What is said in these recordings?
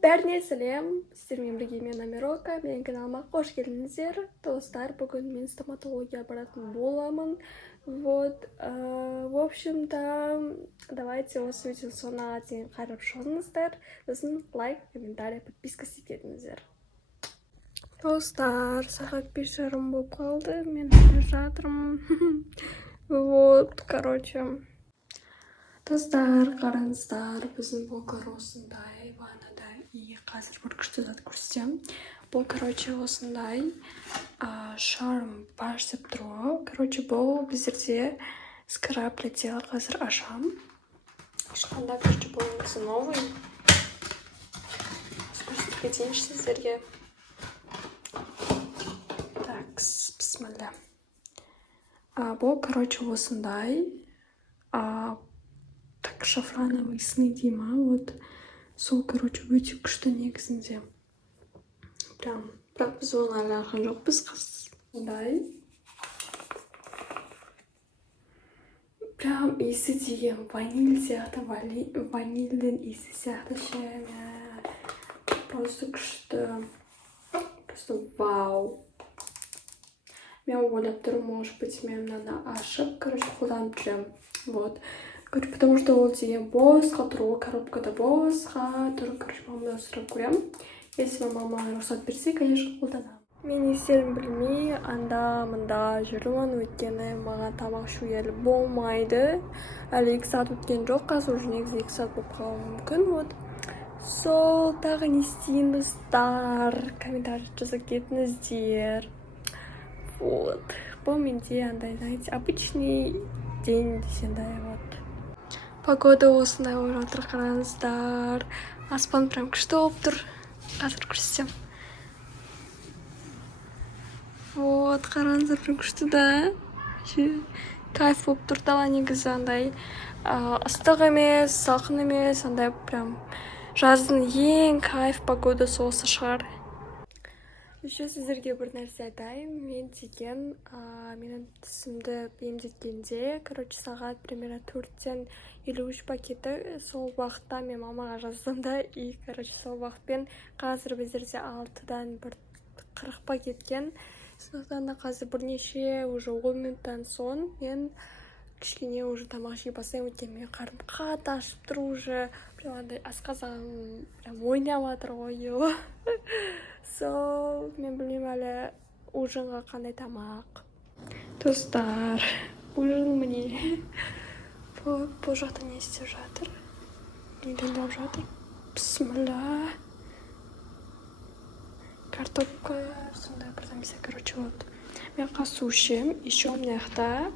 Бәріне сәлем, сіздермен бірге мен Амирока, менің каналыма қош келдіңіздер. Достар, бүгін мен стоматология баратын боламын. Вот, в общем-то, давайте осы видео соңына дейін қарап шығыңыздар. Сосын лайк, комментарий, подписка істетіңіздер. Достар, сағат 5:30 болып қалды, мен бара жатырмын. Вот, короче. Достар, қараңыздар, біздің блогер осындай ваннада и қазір бір күшті зат көрсетемін. Бұл, короче, осындай шарм баш деп тұр. Короче, бұл біздерде скраб для тела. Қазір ашам. Ешқандай, короче, бұл негізі новый. Көрсетіп кетейінші сіздерге. Так, бисмилля. Бұл, короче, осындай. Так, шафрановый сны дейма, вот. Сол, короче, өте күшті негізінде. Прям, бірақ біз оны әлі алған жоқпыз, қасындай. Прям иісі деген ваниль сияқты, ванильдің иісі сияқты ше. Просто күшті. Просто вау. Мен ойлап тұрмын, может быть, мен мынаны ашып, короче, қолданып жүремін. Вот. Короче, потому что ол деген босқа тұр, коробкада босқа тұр. Короче, мамадан сұрап көремін. Если мама рұқсат берсе, конечно, қолданамын. Мен не істерін білмей, анда-мында жүрмін, өйткені маған тамақ ішу елі болмайды. Әлі 2 сағат өткен жоқ, қазір уже негізі 2 сағат болып қалуы мүмкін. Вот. Сол, тағы не істейін, достар, комментарий жазып кетіңіздер. Вот. Бұл менде андай, знаете, обычный день десендай, вот. Погода осындай болып жатыр, қараңыздар. Аспан прям күшті болып тұр. Қазір көрсетсем. Вот, қараңыздар, прям күшті да. Кайф болып тұр, дала негізі андай. Ыстық емес, салқын емес, андай прям жаздың ең кайф погодасы осы шығар. Еще сіздерге бір нәрсе айтайын. Мен деген менің тісімді емдеткенде, короче, сағат примерно 4-тен 53 пакеті. Сол уақытта мен мамаға жаздым да, и, короче, сол уақытпен қазір біздерде 6-дан 40 пакеткен. Сондықтан да қазір бірнеше уже 10 минуттан соң мен кішкене уже тамақ жей бастаймын, өйткені мен қарным қатты ашып тұр уже. Прям андай асқазаным прям ойнап жатыр ғой. Сол, мен білмеймін әлі ужинға қандай тамақ. Достар, ужин міне. Бұл жақта не істеп жатыр? Не дайындап жатыр? Бисмилля. Картопка, сондай бірдемесе, короче, вот. Мен қасу ішем, еще у меня жақта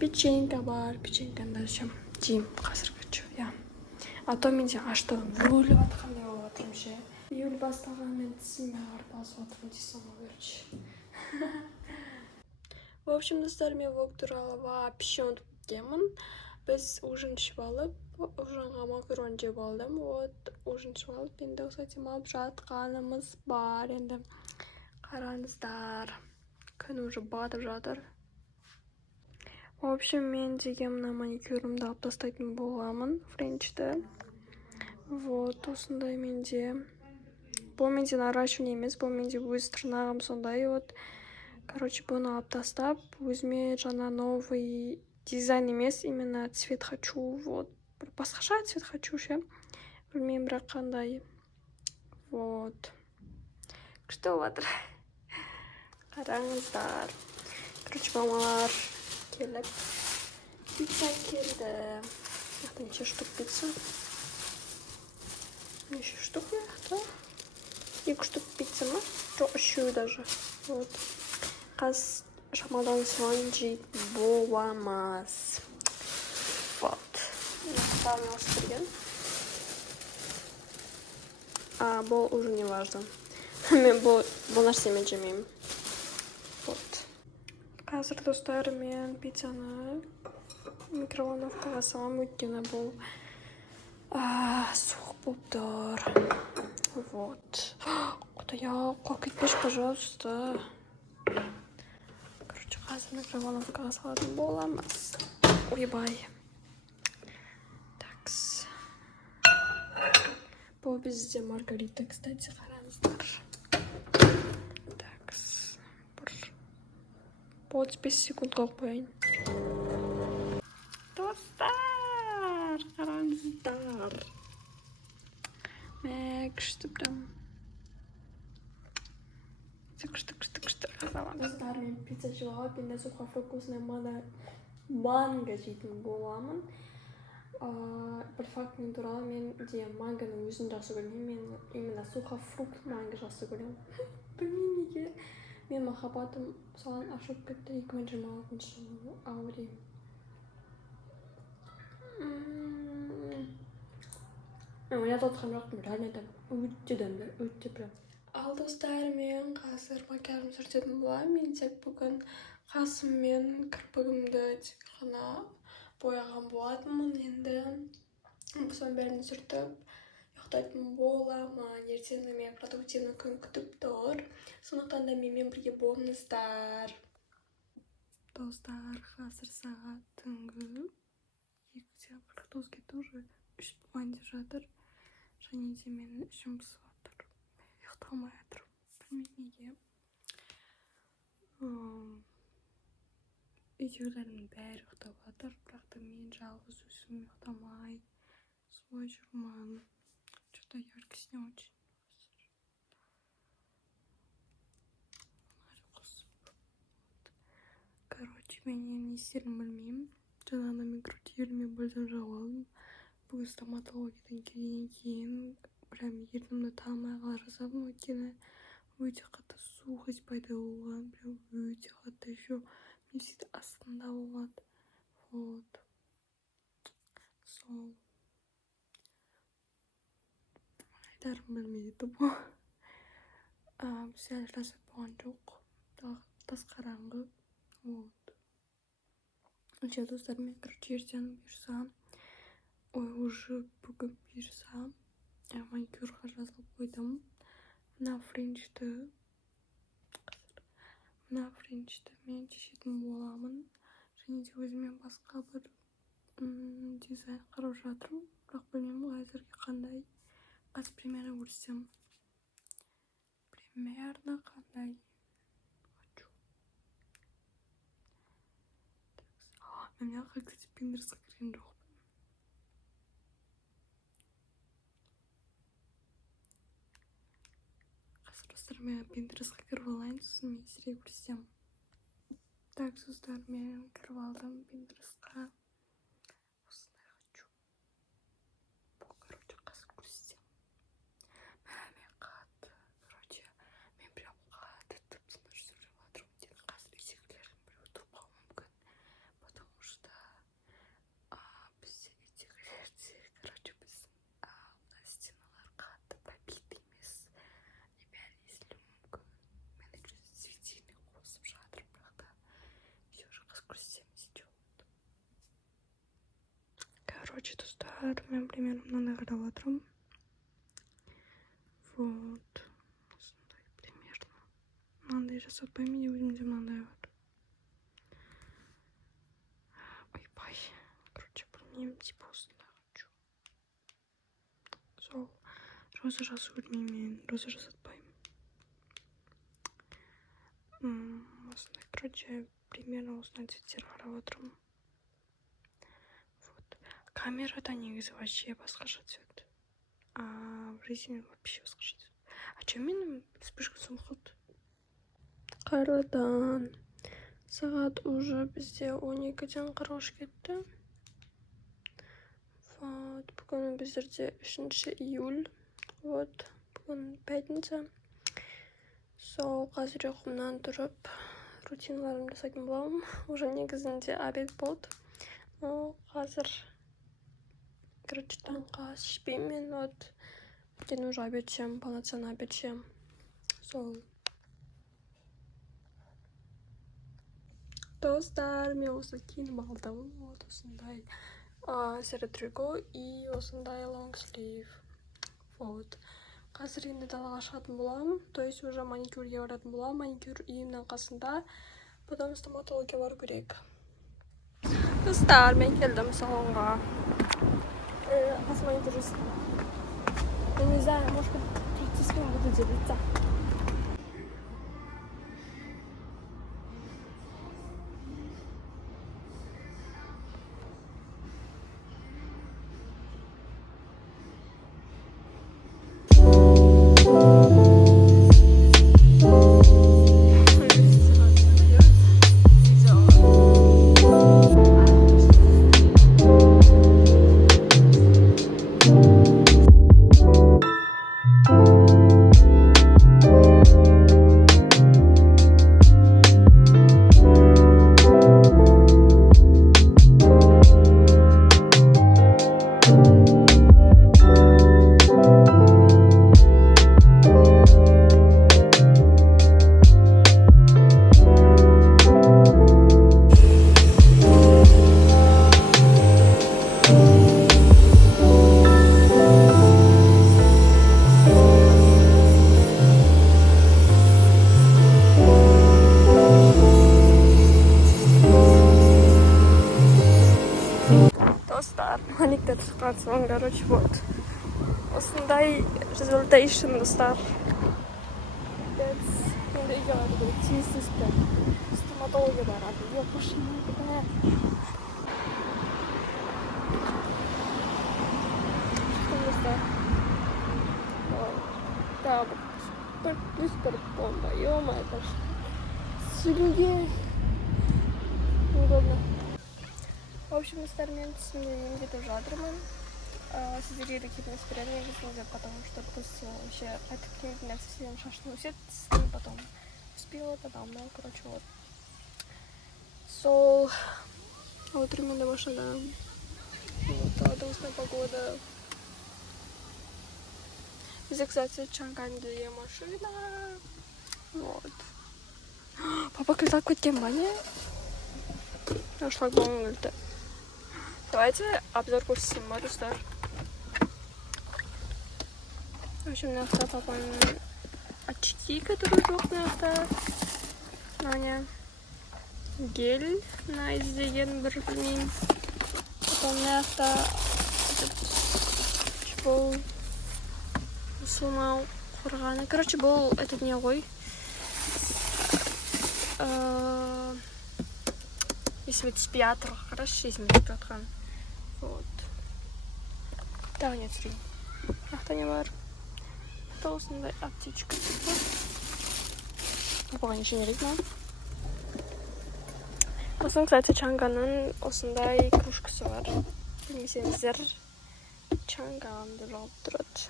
печенька бар, печеньканы да ішем. Жеймін қазір, короче, я. А то менде аштығым өліп атқандай болып жатырмын ше. Июль басталған мен тісіме арпалысып отырмын дейсің ғой, короче. В общем, достар, мен влог туралы вообще ұмытып кеткенмін. Біз ужин ішіп алып, ужинға макарон жеп алдым. Вот, ужин ішіп алып, енді кстати, алып жатқанымыз бар. Енді қараңыздар, күн уже батып жатыр. В общем, мен деген мына маникюрімді алып тастайтын боламын, френчті. Вот, осындай менде. Бұл менде наращивание емес, бұл менде өз тырнағым сондай. Вот, короче, бұны алып тастап, өзіме жаңа новый дизайн емес, именно цвет хочу. Вот, басқаша цвет хочу ше. Білмеймін, бірақ қандай. Вот. Күшті олатыр. Қараңыздар. Короче, мамалар келіп. Пицца келді. Яқты неше штук пицца? Неше штук яқты? 2 штук пицца ма? Жоқ, 3 даже. Вот. Қаз шамадан соң жейт боламыз. Вот. Яқтарын алып берген. Бұл уже не важно. Мен бұл нәрсемен жемеймін. Вот. Қазір, достар, мен пиццаны микроволновкаға салам, өйткені бұл суық болып тұр. Вот. Құдая, қоқ кетпеш, пожалуйста. Короче, қазір микроволновкаға салатын боламыз. Ойбай. Такс. О, бізде Маргарита, кстати, қараңыздар. Так, бір 35 секунд қалып қояйын. Достар, қараңыздар. Мә, күшті прям. Күшті. Достар, мен пицца жауап, енді сухофруктный манго жейтін боламын. Бір фактің туралы мен де мангоның өзін жақсы көрмеймін. Мен именно сухофрукт манго жақсы көремін. Білмеймін неге. Мен махаббатым соған ашып кетті 2026 жылы ауыреймін. Ойлап отқан жоқпын, реально өте прям. Ал достар, мен қазір макияжым сүртетін боламын. Мен тек бүгін қасым мен кірпігімді тек қана бояған болатынмын. Енді соның бәрін сүртіп ұйықтайтын боламын. Ертең мен продуктивный күн күтіп тұр. Сондықтан да менімен бірге болыңыздар. Достар, қазір сағат түнгі 2-де продукт тоже 3 болған деп жатыр. Және де менің ішім пысып жатыр. Ұйықтамай жатыр. Білмеймін неге. Үйдегілердің бәрі ұйықтап жатыр, бірақ та мен жалғыз өзім ұйықтамай солай жүрмін. Что-то яркость не очень. Короче, мен не істерін білмеймін. Жаңағыда мен крутилеріме бірден жауалдым. Бүгін стоматологиядан келгеннен кейін прям ернімді талмай қала жаздадым, өйткені өте қатты сухость пайда болған, прям өте қатты еще мен сөйтіп астында болады. Вот. Сол. Айтарым білмейді бұл. Бізде ажырасып болған жоқ. Тас қараңғы. Вот. Вообще, достар, мен ертең бұйырса, уже бүгін бұйырса, маникюрға жазылып қойдым. Мына френчті мен шешетін боламын. Және де өзіме басқа бір дизайн қарап жатырмын. Бірақ білмеймін әзірге қандай. Қазір примерно көрсем. Примерно қандай. Мен мынаға, кстати, Pinterest'қа кірген жоқпын. Қазір достар, мен Pinterest'қа кіріп алайын, сосын мен сірек көрсем. Так, достар, мен кіріп алдым Pinterest'қа. Осындай хочу. Бұл, короче, қазір көрсем. Мен қатты, короче, мен прям қатты тып-тыныш жүріп жатырмын. Тек қазір үйдегілердің біреуі тұрып қалуы мүмкін. Потому что бізде үйдегілерде, короче, біз мына стеналар қатты побиты емес. И бәрі естілуі мүмкін. Мен уже светильник қосып жатырмын, бірақ та все же қыз көрсем сетет. Короче, достар, мен примерно мынандай қарап жатырмын. Вот. Осындай примерно. Мынандай жасатпаймын, не өзімде мынандай бар. Ойбай. Короче, білмеймін, типа осындай хочу. Сол. Роза жасу көрмеймін, роза жасатпаймын. Осындай, короче, примерно осындай цветтер қарап отырмын. Вот. Камерада негізі вообще басқаша цвет. В жизни вообще басқаша цвет. Че менің спишка сұмқыт? Қайырлы таң. Сағат уже бізде 12-ден 40 кетті. Вот. Бүгін біздерде 3 июль. Вот. Бүгін пятница. Сол, қазір ұйқымнан тұрып рутиналарымды жасайтын боламын. Уже негізінде обед болды. Но қазір, короче, таңғы ас ішпеймін. Вот. Кейін уже обед ішемін, полноценный обед ішемін. Сол. Достар, мен осы киініп алдым. Вот осындай серый трико и осындай long sleeve. Вот. Қазір енді далаға шығатын боламын. То есть уже маникюрге баратын боламын. Маникюр үйімнің қасында. Потом стоматология бару керек. Достар, мен келдім салонға. Қасым маникюр жасаймын. Я не знаю, может быть, процессом буду делиться. Достар, маникдер шыққан, короче, вот. Осындай результейшн, достар. Енді үйге бару керек, тиіспен. Стоматология барады. Жоқ, машина бітіне. Шықтым, достар. Да, плюс бір бомба. Ё-моё, это сүлуге. Неудобно. В общем, достар, мен түсімден кетіп жатырмын. Сіздерге де кетіңіз береді негізінде, потому что пусть вообще айтып келмейтін нәрсе сенің шашын өсет, и потом успела, потом, ну, короче, вот. Сол утром до машина. Вот, грустная погода. Здесь, кстати, Чанганде машина. Вот. Папа когда кеткен ба не? Шлагбаум өлді. Давайте обзор көрсетейін ба, достар. В общем, мына папаның очки, которые жоқ мына. Мына гель на іздеген бір білмеймін. Потом мына бұл сылмау қорғаны. Короче, бұл этот не ғой. 85, короче, 75. Вот. Да, нет, срим. Мына не бар. Осындай аптечка. Бұған неше керек ма? Осының, кстати, Чанганның осындай кружкасы бар. Білмесеңіздер, Чанган деп алып тұрады.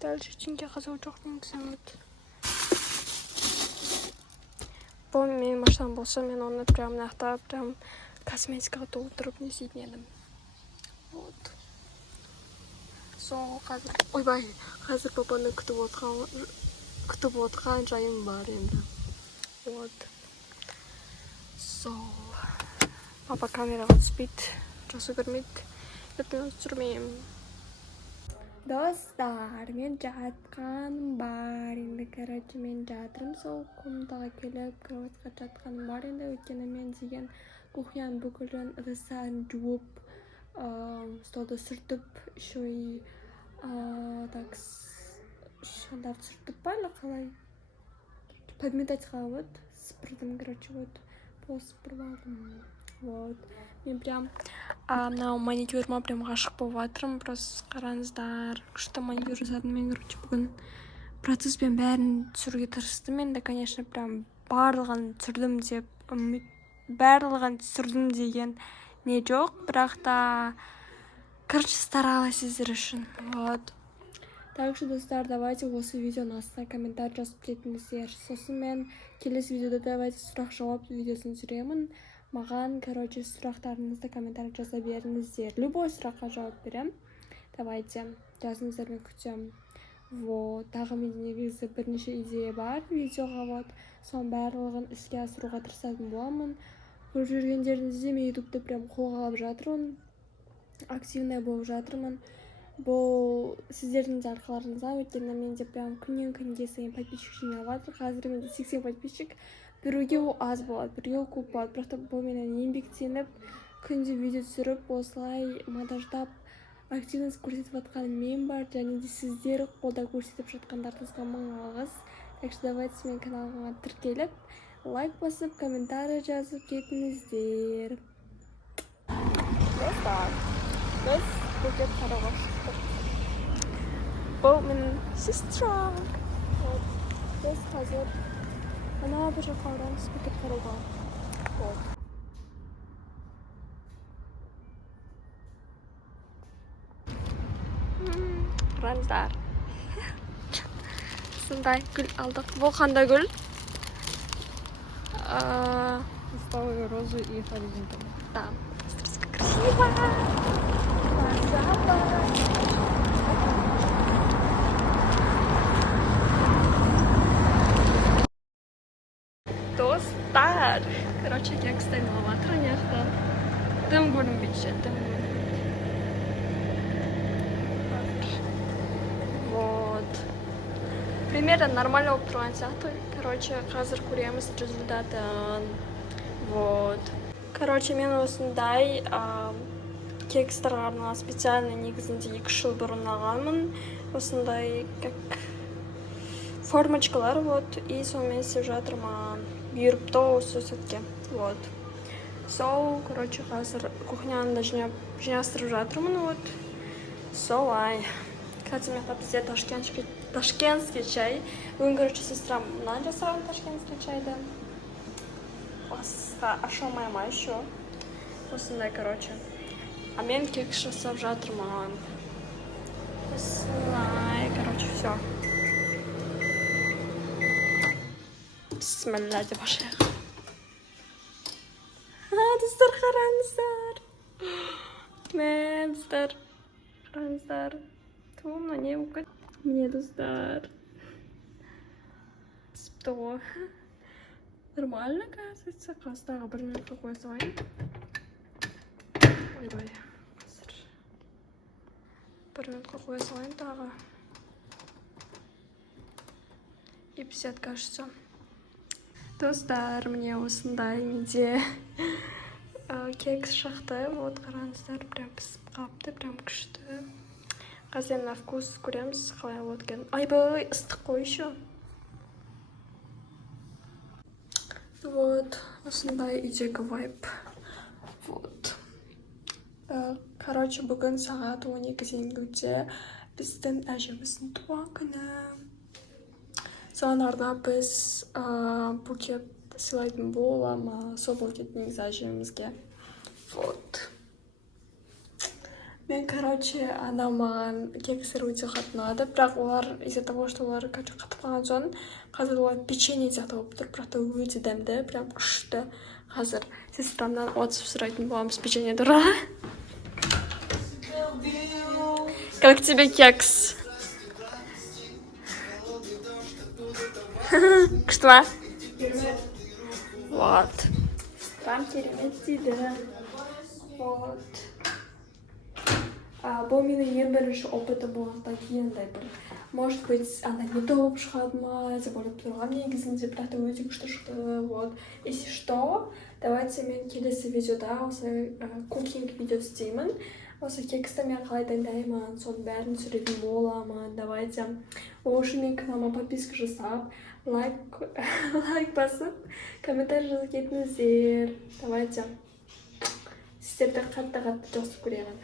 Дальше ештеңе қызығы жоқ негізі. Бұл мен машинам болса, мен оны прям нақтап, прям косметикаға толтырып не істейтін едім. Вот. Сол қазір, ойбай, қазір папаны күтіп отқан жайым бар енді. Вот. Сол. Папа камераға түспейді, жасы көрмейді. Ертең түсірмеймін. Достар, мен жатқаным бар енді, короче, мен жатырым сол комнатаға келіп, кроватқа жатқаным бар енді, өйткені мен деген кухняның бүкілін ыдыстарын жуып, столды сүртіп, еще и так шандарды сүртіп ба, қалай подметатьқа вот сыпырдым, короче, вот пол сыпырып алдым. Вот. Мен прям мынау маникюрыма прям ғашық болып жатырмын. Просто қараңыздар, күшті маникюр жасадым мен, короче, бүгін процесспен бәрін түсіруге тырыстым. Енді, конечно, прям барлығын түсірдім деген не жоқ, бірақ та, короче, старалась сіздер үшін. Вот. Так что, достар, давайте осы видеоның астына комментарий жазып кетіңіздер. Сосын мен келесі видеода давайте сұрақ-жауап видеосын түсіремін. Маған, короче, сұрақтарыңызды комментарий жаза беріңіздер. Любой сұраққа жауап берем. Давайте, жазыңыздар, мен күтем. Вот, тағы менде негізі бірнеше идея бар видеоға, вот. Соның барлығын іске асыруға тырысатын боламын. Көріп жүргендеріңізде мен ютубты прям қолға алып жатырмын. Активная болып жатырмын. Бұл сіздердің арқаларыңызға, өйткені менде прям күннен күнге сайын подписчик жинап жатыр. Қазір менде 80 подписчик. Біреуге ол аз болады, біреуге көп болады. Бірақ бұл менен еңбектеніп, күнде видео түсіріп, осылай монтаждап активность көрсетіп жатқан мен бар, және де сіздер қолдау көрсетіп жатқандарыңызға мың алғыс. Так что давайте менің каналыма тіркеліп, лайк басып, комментарий жазып кетіңіздер. Достар, біз букет қарауға шықтық. Бұл менің сестрам. Біз қазір ана бір жаққа аудамыз букет қарауға. Қараңыздар. Сондай гүл алдық. Бұл қандай гүл? Листовые розы и хоризонтальные. Да, красиво. Достар. Короче, я, кстати, на тронях-то. Дым будем бить, дым. Вот. Примерно нормально обтруан сияқты. Короче, қазір көреміз результатын. Вот. Короче, мен осындай кекстарға арналған специальный негізінде 2 жыл бұрын алғанмын. Осындай как формочкалар, вот. И сонымен істеп жатырмын. Бұйырыпты осы сәтке. Вот. Сол, короче, қазір кухняны да жинастырып жатырмын, вот. Солай. Кстати, мен бізде ташкентский чай. Бүгін, короче, сестрам мына жасаған ташкентский чайды. Басқа аша алмайма еще. Осындай, короче. А мен кекс жасап жатырмын. Осылай, короче, все. Бисмилля деп ашайық. Достар, қараңыздар. Мен, достар, қараңыздар. Тумна не өкет. Мне, достар. Пісіпті ғой. Нормально, оказывается. Қастағы бір минутқа қоя салайын. Ой-ой. Қазір. Бір минутқа қоя салайын тағы. И 50, кажется. Достар, мне осындай менде кекс шақты. Вот, қараңыздар, прям пісіп қапты, прям күшті. Қазір на вкус көреміз, қалай вот екен. Айбай, ыстық қой еще. Вот, осындай үйдегі вайп. Вот. Короче, бүгін сағат 12:00-де біздің әжеміздің туған күні. Соған арнап біз букет сыйлайтын боламыз. Сол букет негізі әжемізге. Вот. Мен, короче, ана маған кекстер өте қатты ұнады. Бірақ олар из-за того, что олар қатып қалған соң, қазір олар печенье сияқты болып тұр. Бірақ та өте дәмді, прям күшті. Қазір сестрамнан отзыв сұрайтын боламыз печенье туралы. Как тебе кекс? Күшті ма? Вот. Сестрам керемет дейді. Вот. Бұл менің ең бірінші опыты болғаннан кейіндай бір. Может быть, ана не то болып шығады ма, деп ойлап тұрғам негізінде, бірақ та өте күшті шықты. Вот. Если что, давайте мен келесі видеода осы кукинг видео істеймін. Осы кексті мен қалай дайындаймын, соның бәрін түсіретін боламын. Давайте. Ол үшін мен каналыма подписка жасап, лайк басып, комментарий жазып кетіңіздер. Давайте. Сіздерді қатты жақсы көремін.